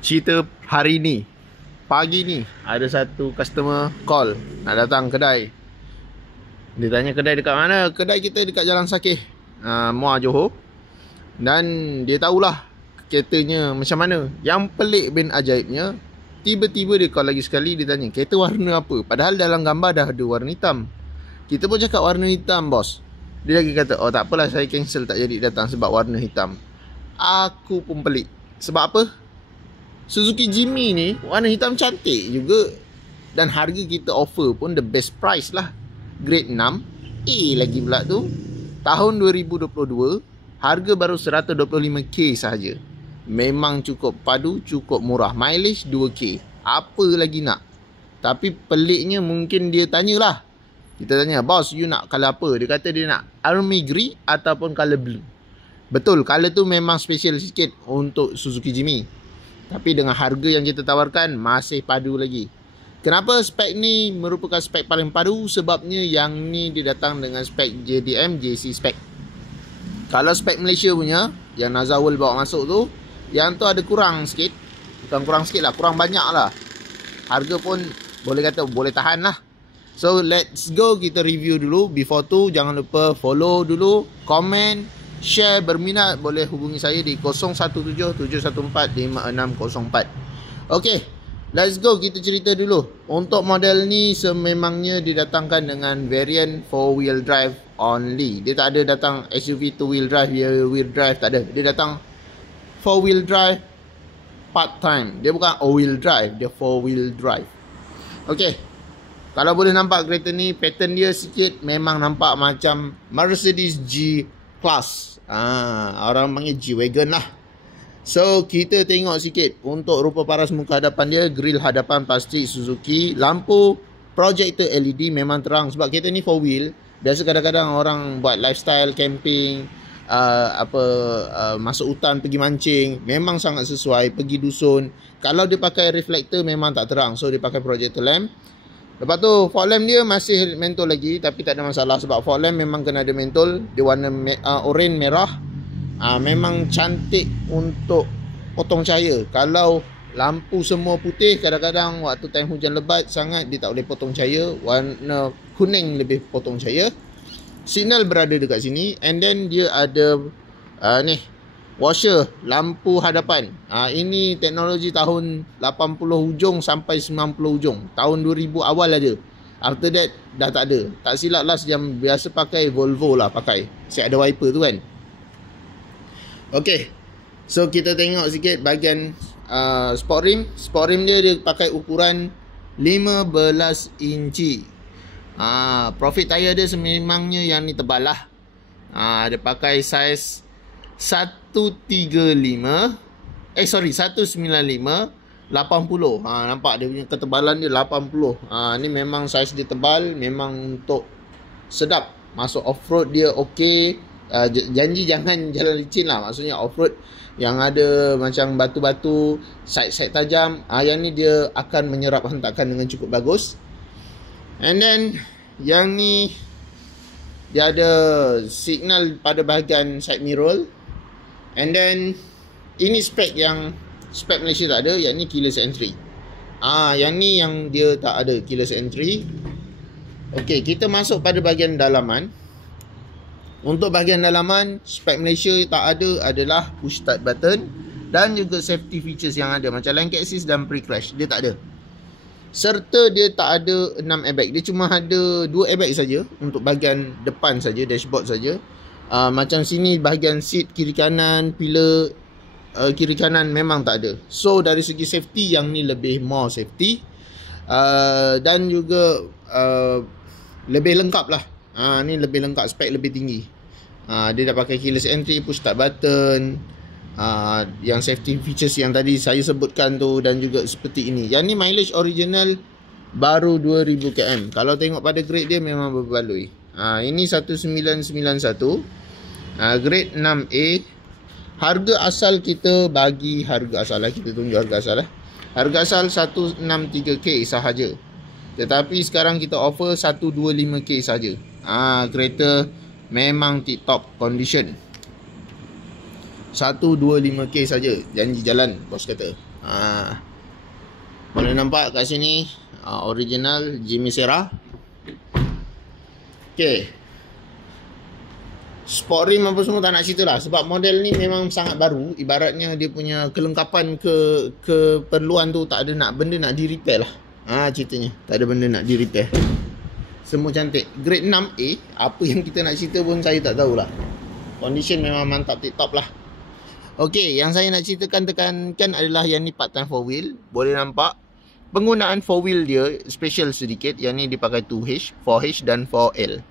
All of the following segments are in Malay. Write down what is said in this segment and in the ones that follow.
cerita hari ni, pagi ni ada satu customer call nak datang kedai. Dia tanya kedai dekat mana? Kedai kita dekat Jalan Sakih, Muar Johor. Dan dia tahulah keretanya macam mana. Yang pelik bin ajaibnya, tiba-tiba dia call lagi sekali. Dia tanya kereta warna apa, padahal dalam gambar dah ada warna hitam. Kita pun cakap warna hitam bos. Dia lagi kata, oh tak apalah, saya cancel, tak jadi datang sebab warna hitam. Aku pun pelik. Sebab apa? Suzuki Jimmy ni warna hitam cantik juga. Dan harga kita offer pun the best price lah, grade 6 A lagi pula tu. Tahun 2022, harga baru 125k sahaja. Memang cukup padu, cukup murah. Mileage 2k. Apa lagi nak? Tapi peliknya mungkin dia tanyalah. Kita tanya, bos you nak colour apa? Dia kata dia nak army grey ataupun colour blue. Betul, colour tu memang special sikit untuk Suzuki Jimmy. Tapi dengan harga yang kita tawarkan, masih padu lagi. Kenapa spek ni merupakan spek paling padu? Sebabnya yang ni dia datang dengan spek JDM JC spek. Kalau spek Malaysia punya, yang Nazawal bawa masuk tu, yang tu ada kurang sikit. Bukan kurang sikit lah, kurang banyak lah. Harga pun boleh kata boleh tahan lah. So let's go, kita review dulu. Before tu jangan lupa follow dulu, komen, share. Berminat boleh hubungi saya di 0177145604. Okay, let's go, kita cerita dulu. Untuk model ni sememangnya didatangkan dengan variant 4-wheel drive only. Dia tak ada datang SUV 2-wheel drive, rear-wheel drive, tak ada. Dia datang 4-wheel drive part time. Dia bukan all-wheel drive, dia 4-wheel drive. Okay, kalau boleh nampak kereta ni, pattern dia sikit memang nampak macam Mercedes G-Class. Orang panggil G-Wagon lah. So kita tengok sikit untuk rupa paras muka hadapan dia. Grill hadapan pasti Suzuki. Lampu projector LED memang terang. Sebab kereta ni 4-wheel. Biasa kadang-kadang orang buat lifestyle, camping, masuk hutan pergi mancing, memang sangat sesuai. Pergi dusun, kalau dia pakai reflektor memang tak terang. So dia pakai projector lamp. Lepas tu fog lamp dia masih mentol lagi, tapi tak ada masalah sebab fog lamp memang kena ada mentol. Dia warna oren merah. Memang cantik untuk potong cahaya. Kalau lampu semua putih, kadang-kadang waktu time hujan lebat sangat dia tak boleh potong cahaya. Warna kuning lebih potong cahaya. Signal berada dekat sini. And then dia ada ni washer lampu hadapan. Ini teknologi tahun 80 hujung sampai 90 hujung. Tahun 2000 awal aja. After that dah tak ada. Tak silap last yang biasa pakai Volvo lah pakai. Set ada wiper tu kan. Okay, so kita tengok sikit bahagian sport rim. Sport rim dia pakai ukuran 15 inci. Profit tire dia sememangnya yang ni tebal lah. Dia pakai saiz 195 195 80. Nampak dia punya ketebalan dia 80. Ni memang saiz dia tebal, memang untuk sedap. Masuk off-road dia okey. Janji jangan jalan licin lah. Maksudnya off-road yang ada macam batu-batu, side-side tajam, yang ni dia akan menyerap hentakan dengan cukup bagus. And then yang ni dia ada signal pada bahagian side mirror. And then ini spek yang spek Malaysia tak ada, yang ni keyless entry. Yang ni yang dia tak ada keyless entry. Okey, kita masuk pada bahagian dalaman. Untuk bahagian dalaman, spek Malaysia tak ada adalah push start button dan juga safety features yang ada macam lane assist dan pre-crash, dia tak ada. Serta dia tak ada 6 airbag. Dia cuma ada 2 airbag saja untuk bahagian depan saja, dashboard saja. Macam sini bahagian seat kiri kanan, pillar kiri kanan memang tak ada. So dari segi safety, yang ni lebih more safety. Dan juga lebih lengkap lah. Ni lebih lengkap, spek lebih tinggi. Dia dah pakai keyless entry, push start button, yang safety features yang tadi saya sebutkan tu, dan juga seperti ini. Yang ni mileage original baru 2000 km. Kalau tengok pada grade dia memang berbaloi. Ini 1991, grade 6A. Harga asal kita bagi harga asal lah, kita tunjuk harga asal lah. Harga asal 163k sahaja. Tetapi sekarang kita offer 125k saja. Kereta memang tip top condition. 125k saja, janji jalan bos kata. Boleh nampak kat sini original Jimmy Serra. Okay, sport rim apa semua tak nak cerita lah, sebab model ni memang sangat baru. Ibaratnya dia punya kelengkapan keperluan tu tak ada benda nak di repair lah. Ceritanya tak ada benda nak di repair, semua cantik. Grade 6A, apa yang kita nak cerita pun saya tak tahulah. Condition memang mantap, tip top lah. Okay, yang saya nak ceritakan tekankan adalah yang ni part time 4 wheel. Boleh nampak penggunaan 4 wheel dia special sedikit. Yang ni dipakai 2H, 4H dan 4L.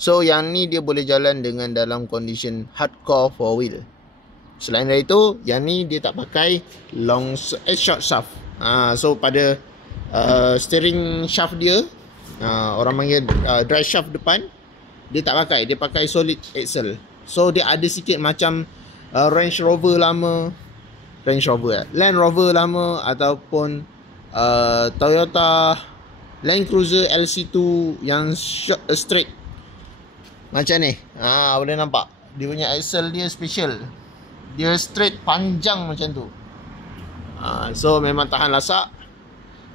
So yang ni dia boleh jalan dengan dalam condition hardcore 4 wheel. Selain dari itu, yang ni dia tak pakai short shaft. So pada steering shaft dia, orang panggil drive shaft depan, dia tak pakai. Dia pakai solid axle. So dia ada sikit macam Range Rover lama, Land Rover lama, ataupun Toyota Land Cruiser LC2 yang straight macam ni. Boleh nampak dia punya axle dia special, dia straight panjang macam tu. So memang tahan lasak.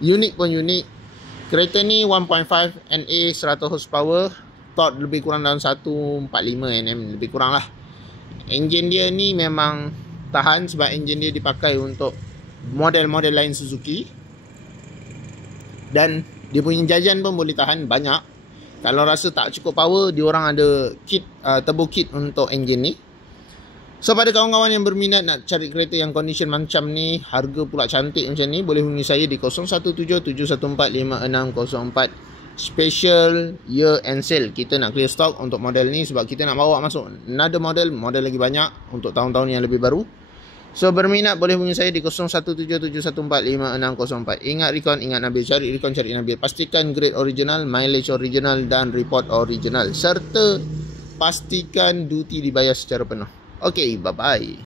Unik pun unik. Kereta ni 1.5 NA 100 horsepower, torque lebih kurang dalam 145 Nm, lebih kurang lah. Enjin dia ni memang tahan sebab enjin dia dipakai untuk model-model lain Suzuki. Dan dia punya jajan pun boleh tahan banyak. Kalau rasa tak cukup power, diorang ada kit, turbo kit untuk enjin ni. So pada kawan-kawan yang berminat nak cari kereta yang condition macam ni, harga pula cantik macam ni, boleh hubungi saya di 0177145604. Special year end sale. Kita nak clear stock untuk model ni sebab kita nak bawa masuk another model lagi banyak untuk tahun-tahun yang lebih baru. So berminat boleh hubungi saya di 0177145604. Ingat Recon, ingat Nabil. Cari Recon, cari Nabil. Pastikan grade original, mileage original dan report original, serta pastikan duty dibayar secara penuh. Okay, bye bye.